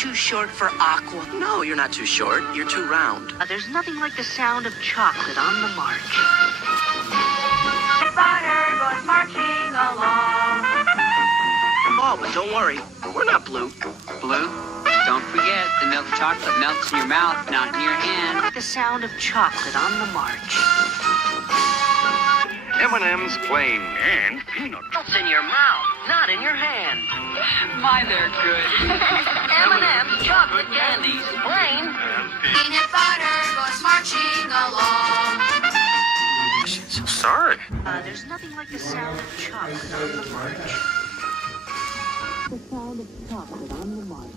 too short for aqua? No, you're not too short. You're too round. There's nothing like the sound of chocolate on the march. Butter goes marching along. Oh, but don't worry. We're not blue. Blue? Don't forget, the milk chocolate melts in your mouth, not in your hand. The sound of chocolate on the march. M&M's plain and peanut. It's in your mouth, not in your hand. My, they're good. M&M's chocolate candies. Plain. Peanut butter goes marching along. So sorry. There's nothing like the sound of chocolate on the march. The sound of chocolate on the march.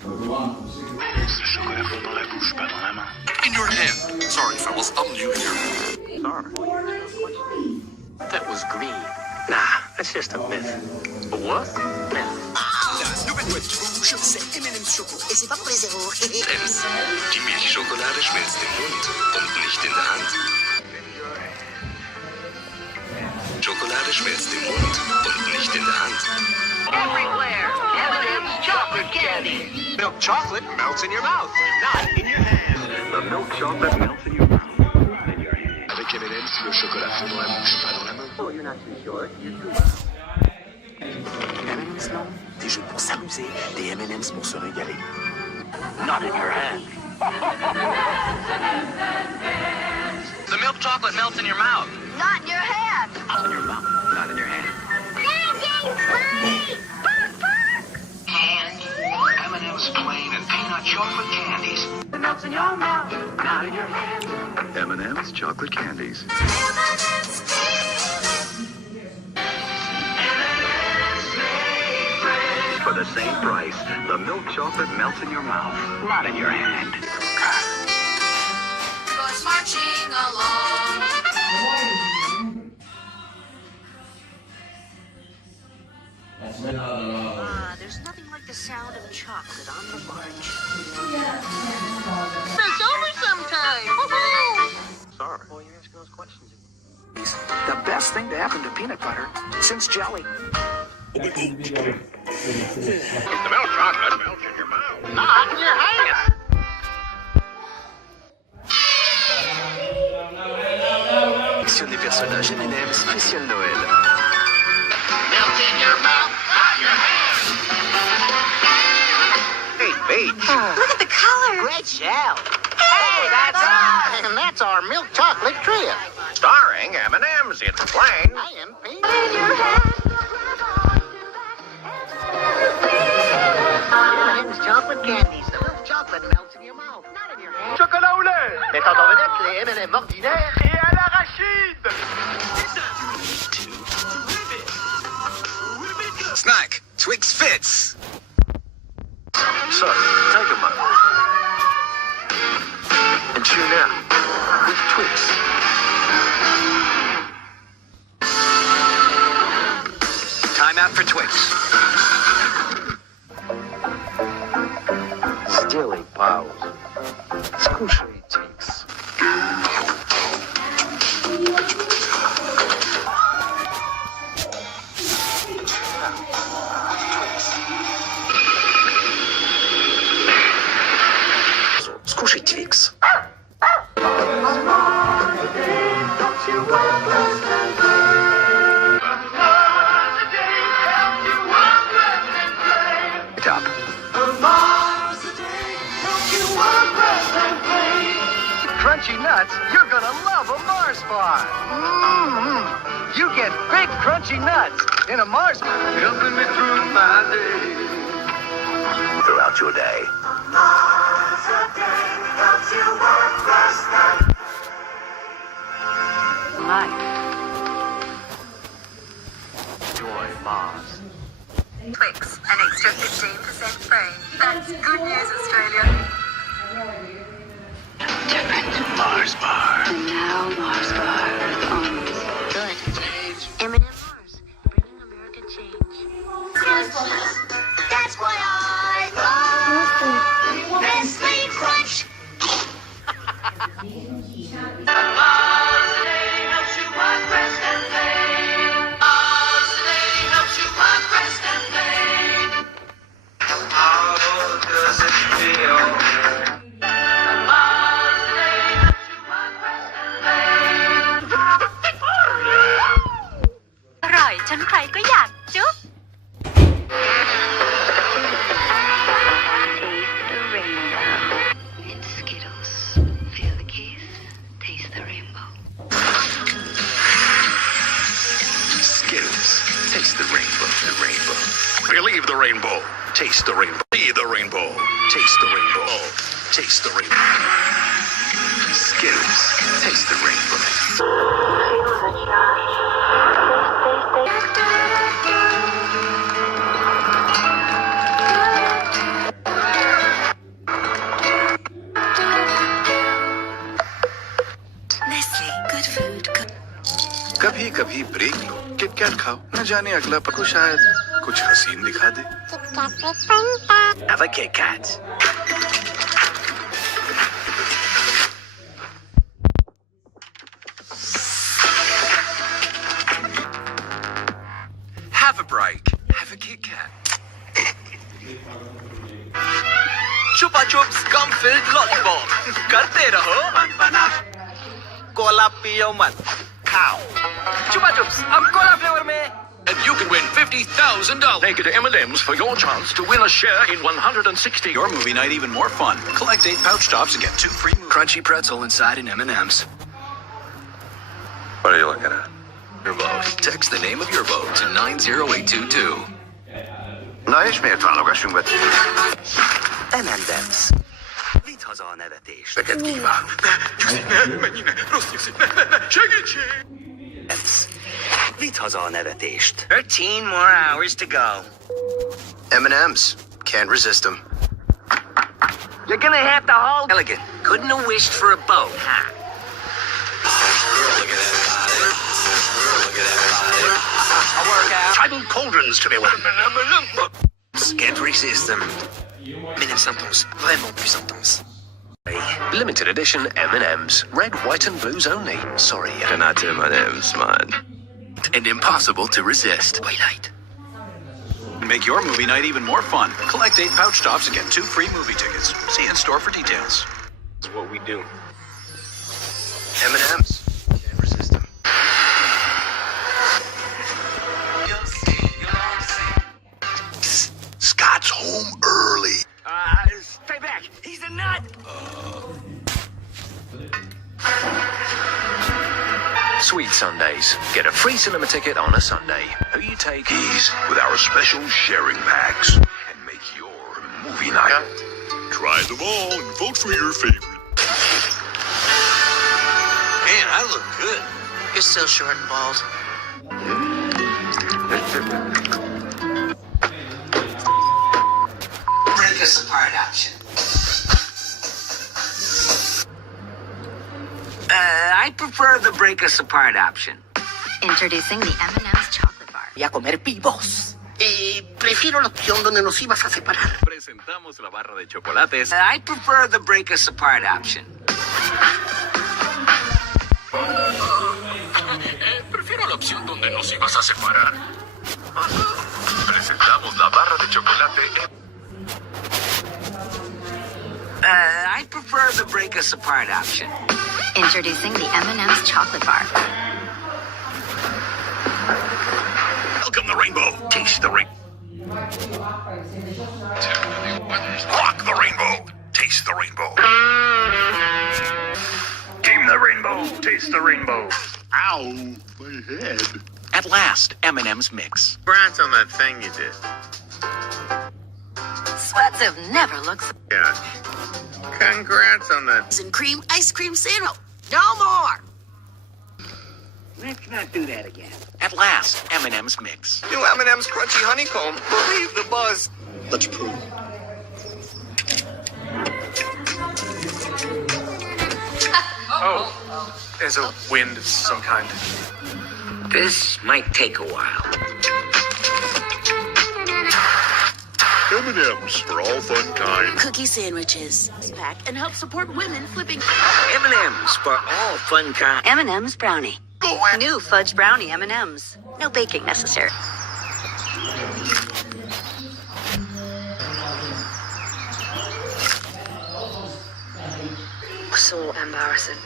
Ce chocolat fond dans la bouche, pas dans la main. In your hand. Sorry, fellas, I'm new here. Sorry. That was green. Nah, that's just a myth. A what? Myth. La nouvelle boîte rouge, c'est M&M's Schoko. Et c'est pas pour les zéros. M's. Die Milchschokolade schmilzt im Mund und nicht in der Hand. Schokolade schmilzt im Mund und nicht in der Hand. Everywhere. M&M's chocolate candy. Milk chocolate melts in your mouth, not in your hand. The milk chocolate melts in your mouth. Avec M&M's, le chocolat fond dans la bouche, pas dans la main. Oh, you're not too short. You're too M&M's, non. Des jeux pour s'amuser, des M&M's pour se régaler. not in your hand. The milk chocolate melts in your mouth. Not in your hand. It's in your mouth, not in your hand. M&M's plain and peanut chocolate candies. It melts in your mouth, not in your hand. M&M's chocolate candies. For the same price, the milk chocolate melts in your mouth, not in your hand. Goes marching along. There's nothing like the sound of chocolate on the march. It's over sometime. Woohoo! Sorry. Boy, you're asking those questions. The best thing to happen to peanut butter since jelly. The milk chocolate melts in your mouth. Not in your hand. Collection des personnages M&M's spécial Noël. Melt in your mouth, not your hand. Hey, Paige. Look at the color. Great shell. Hey, that's us. And that's our milk chocolate trio. Starring M&M's, it's plain. I am Pete. In your hand. M&M's chocolate candies. The milk chocolate melts in your mouth, not in your hand. Chocolat au lait. Mettant en vedette les M&M ordinaires et à l'arachide. Snack, Twix fits. So, take a moment. And tune out with Twix. Time out for Twix. Сделай паузу. Скушай Твикс. Скушай Твикс. Top. Crunchy nuts, you're gonna love a Mars bar. You get big crunchy nuts in a Mars bar. Helping me through my day. Throughout your day. Life. Joy Mars. Twix, an extra 15% free. That's good news, Australia. Different. Mars bar. And now Mars bar owns good. M&M Mars, bringing America change. That's why I love Nestle Crunch. Mars today helps you walk, rest, and play. Mars today helps you walk, rest, and play. the rainbow. Taste the rainbow. See the rainbow. Taste the rainbow. Taste the rainbow. Skittles. Taste the rainbow. Nestle, good food, good. कभी कभी break लो, KitKat खाओ, न जाने अगला पको शायद कुछ हसीन दिखा दे। Have a Kit Kat. Have a break. Have a Kit Kat. Chupa Chups gum filled lollipop. करते रहो कोला पियो मत खाओ। Chupa Chups अब कोला फ्लेवर में। And you can win $50,000. Take it to M&M's for your chance to win a share in 160. Your movie night even more fun. Collect 8 pouch tops and get 2 free movies. Crunchy pretzel inside an M&M's. What are you looking at? Your vote. Text the name of your vote to 90822. Na ismét válogassunk be. M&M's. Vidd haza a nevetést. Neked kívánok. Mennyire rossz nyugszik. Segítség! Vidd haza a nevetést. 13 more hours to go. M&M's. Can't resist them. You're gonna have to hold. Elegant. Couldn't have wished for a boat, huh? Tribal cauldrons to be won. Can't resist them. M&M's. Vraiment plus intense. Limited edition M&M's. Red, white and blues only. Sorry. Not M&M's, man. And impossible to resist. Twilight. Make your movie night even more fun. Collect 8 pouch tops and get 2 free movie tickets. See you in store for details. That's what we do. M&M's. Can't resist them. Scott's home early. Stay back. He's a nut. Sweet Sundays. Get a free cinema ticket on a Sunday. Who you take? These with our special sharing packs and make your movie night. Try them all and vote for your favorite. Man, I look good. You're still short and bald. Break us apart option. I prefer the break us apart option. Introducing the M&M's chocolate bar. Y a comer vivos. Prefiero la opción donde nos ibas a separar. Presentamos la barra de chocolates. I prefer the break us apart option. Prefiero la opción donde nos ibas a separar. Presentamos la barra de chocolate. I prefer the break us apart option. Introducing the M&M's chocolate bar. Welcome the rainbow. Taste the rainbow. Rock the rainbow. Taste the rainbow. Game the rainbow. Taste the rainbow. Ow, my head. At last, M&M's Mix. Congrats on that thing you did. Sweats have never looked so Yeah. Congrats on that. and cream ice cream sandwich. No more. Let's not do that again. At last, M&M's Mix. New M&M's Crunchy Honeycomb. Believe the buzz. Let's prove. Oh, there's a wind of some kind. This might take a while. M&M's for all fun kind. Cookie sandwiches. Pack and help support women flipping. M&M's for all fun kind. M&M's brownie. New fudge brownie M&M's. No baking necessary. So embarrassing.